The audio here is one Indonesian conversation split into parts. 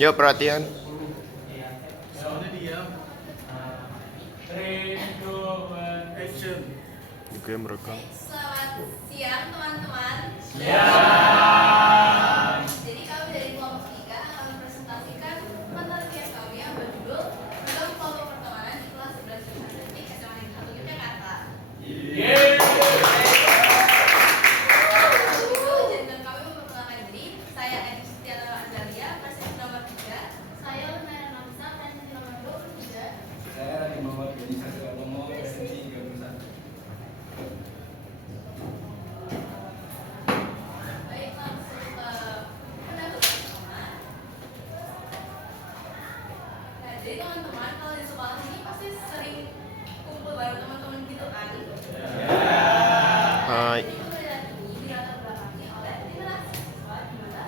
Yuk perhatian. Oke, merekam. Selamat siang teman-teman. Jadi kami dari kelompok 3 akan mempresentasikan penelitian kami yang berjudul Program Kelompok Pertemanan di kelas 11 jurusan Teknik SMA Negeri 1 Yogyakarta. Izinkan kami memperkenalkan diri. Saya Edi Setiana Azalia, presiden nomor 3. Saya Lunaira Nafisa, presiden nomor 23. Saya Rani Muhammad Beni Satria Romo, presiden 31. Baik, langsung ke pendapat pertama. Nah, jadi teman-teman kalau di sekolah ini pasti sering kumpul bareng teman-teman gitu kan? Hai. Jadi penelitian ini dilatar belakangi oleh literasi siswa di mana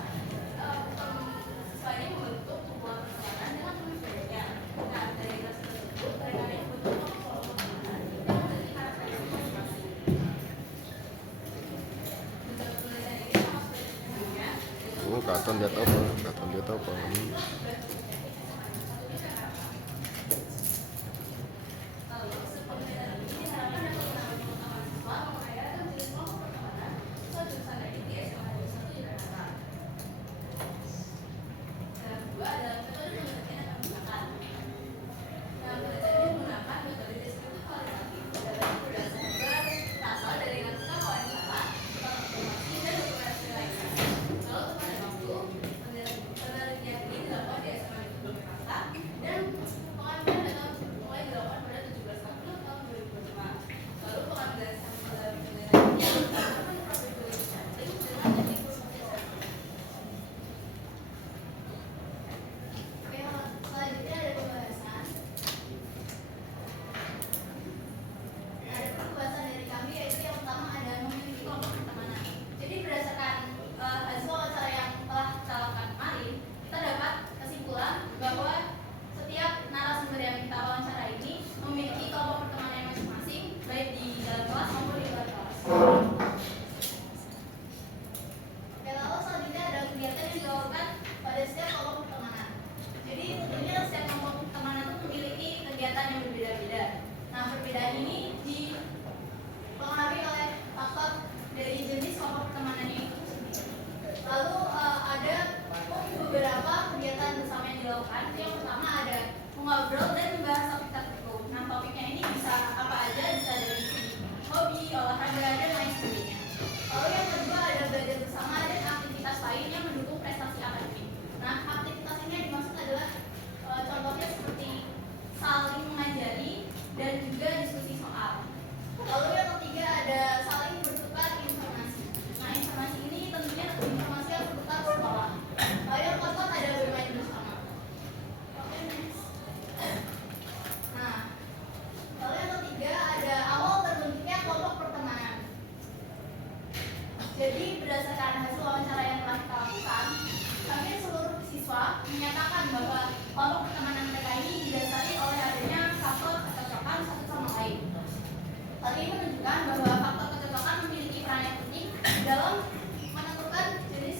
siswa ini membentuk kumpulan pertemanan dengan teman sebagainya. Nah, dari literasi tersebut mereka ini membentuk kelompok pertemanan yang memiliki karakteristik masing-masing. Untuk penelitian ini sama seperti sebelumnya. Katon dia tahu apa? Katon dia tahu apa? Lalu, penelitian ini diharapkan dapat menambah pengetahuan siswa mengenai ragam jenis kelompok pertemanan siswa jurusan teknik di SMA Negeri 1 Yogyakarta. Yang kedua adalah metode penelitian yang kami gunakan. Nah, penelitian ini menggunakan metode deskriptif kualitatif dalam berdasarkan berasal dari naskah wawancara, informasi dan dokumentasi lainnya. Lalu kepada waktu, penelitian ini dilakukan di SMA Negeri Yogyakarta dan pengambilan data mulai dilakukan pada 17 April tahun 2005. Lalu pengambilan sampel dari penelitian ini dilakukan pada prosedur sampling dengan teknik pemeriksaan. Oke, selanjutnya ada pembahasan. Ada pembahasan dari kami, yaitu yang pertama ada memiliki kelompok pertemanan. Jadi berdasarkan hasil wawancara yang telah kita lakukan kemarin, kita dapat kesimpulan bahwa setiap narasumber yang kita wawancara ini memiliki kelompok pertemanan masing-masing, baik di dalam kelas maupun di luar kelas. Oke, lalu selanjutnya ada kegiatan yang dilakukan pada setiap kelompok pertemanan. Jadi tentunya setiap kelompok pertemanan itu memiliki kegiatan yang berbeda-beda. Nah, perbedaan ini dipengaruhi oleh faktor dari jenis kelompok pertemanannya itu sendiri. Lalu ada beberapa kegiatan bersama yang dilakukan. Yang pertama ada mengobrol dan membahas topik tertentu. Nah, topiknya ini bisa apa aja, bisa dari segi hobi, olahraga, dan lain sebagainya. Lalu yang kedua ada belajar bersama dan aktivitas lain yang mendukung prestasi akademik. Nah, aktivitas ini yang dimaksud adalah contohnya seperti saling mengajari dan juga diskusi soal. Lalu yang ketiga ada saling bertukar informasi. Nah, informasi ini tentunya informasi yang seputar sekolah. Lalu yang keempat ada bermain bersama. Oke, next. Nah, lalu yang ketiga ada awal terbentuknya kelompok pertemanan. Jadi berdasarkan hasil wawancara yang telah kita lakukan, kami seluruh siswa menyatakan bahwa kelompok pertemanan mereka ini didasari oleh adanya faktor kecocokan satu sama lain. Hal ini menunjukkan bahwa faktor kecocokan memiliki peran yang penting dalam menentukan proses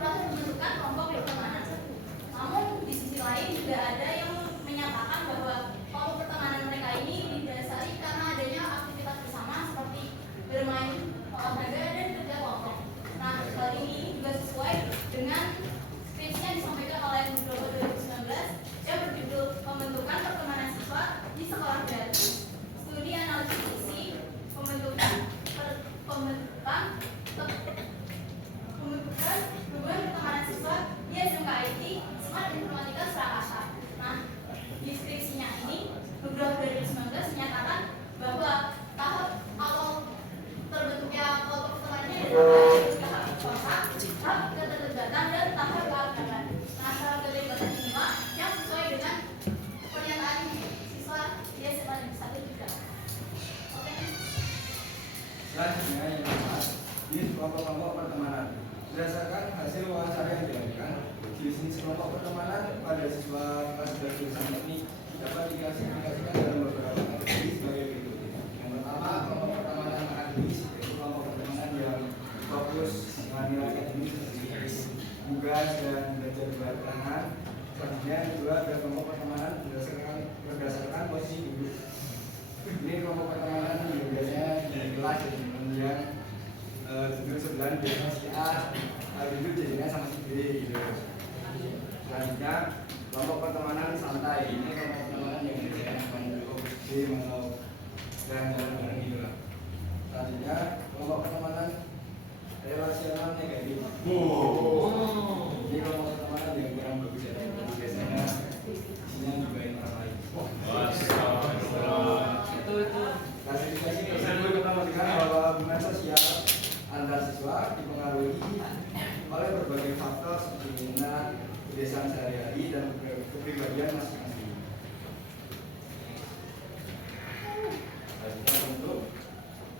pembentukan kelompok pertemanan. Namun di sisi lain juga ada yang menyatakan bahwa kelompok pertemanan mereka ini didasari karena adanya aktivitas bersama seperti bermain, olahraga, dan kerja kelompok. Nah, hal ini juga sesuai dengan skripsi yang disampaikan oleh Nugroho 2019 yang berjudul Pembentukan Pertemanan Siswa di Sekolah Gratis. Studi analisis isi pembentukan hubungan pertemanan siswa di SMK IT Smart Informatika Surakarta. Nah, di skripsinya ini Nugroho 2019 menyatakan bahwa tahap awal terbentuknya kelompok pertemanannya adalah tahap kontak, tahap keterlibatan, dan tahap keakraban. Nah, tahap keterlibatan inilah yang sesuai dengan pernyataan siswa di SMA Negeri 1 juga. Oke. Selanjutnya yang keempat, di kelompok-kelompok pertemanan. Berdasarkan hasil wawancara yang dilakukan, jenis kelompok pertemanan pada siswa kelas 11 jurusan teknik dapat diklasifikasikan dalam beberapa kategori sebagai berikut. Yang pertama, kelompok pertemanan akademis, yaitu kelompok pertemanan yang fokus dengan nilai akademis seperti tugas dan belajar berat Klasifikasi tersebut menunjukkan bahwa hubungan sosial antar siswa dipengaruhi oleh berbagai faktor seperti minat, kebiasaan sehari-hari, dan kepribadian masing-masing. Selanjutnya untuk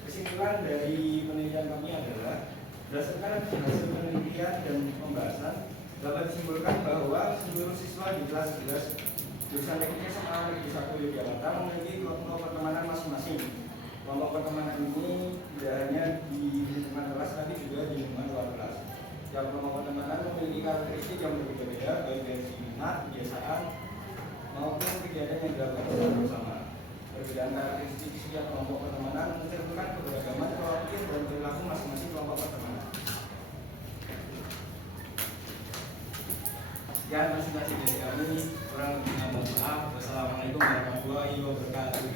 kesimpulan dari penelitian kami adalah berdasarkan hasil penelitian dan pembahasan dapat disimpulkan bahwa seluruh siswa di kelas 11 jurusan teknik SMA Negeri 1 Yogyakarta memiliki kelompok pertemanan masing-masing. Kelompok pertemanan ini tidak hanya di lingkungan kelas tapi juga di lingkungan luar kelas. Setiap kelompok pertemanan memiliki karakteristik yang berbeda-beda baik dari segi minat, kebiasaan maupun kegiatan yang dilakukan secara bersama. Perbedaan karakteristik setiap kelompok pertemanan mencerminkan keberagaman pola pikir dan perilaku masing-masing kelompok pertemanan. Sekian presentasi dari kami, kurang lebihnya mohon maaf. Wassalamualaikum warahmatullahi wabarakatuh.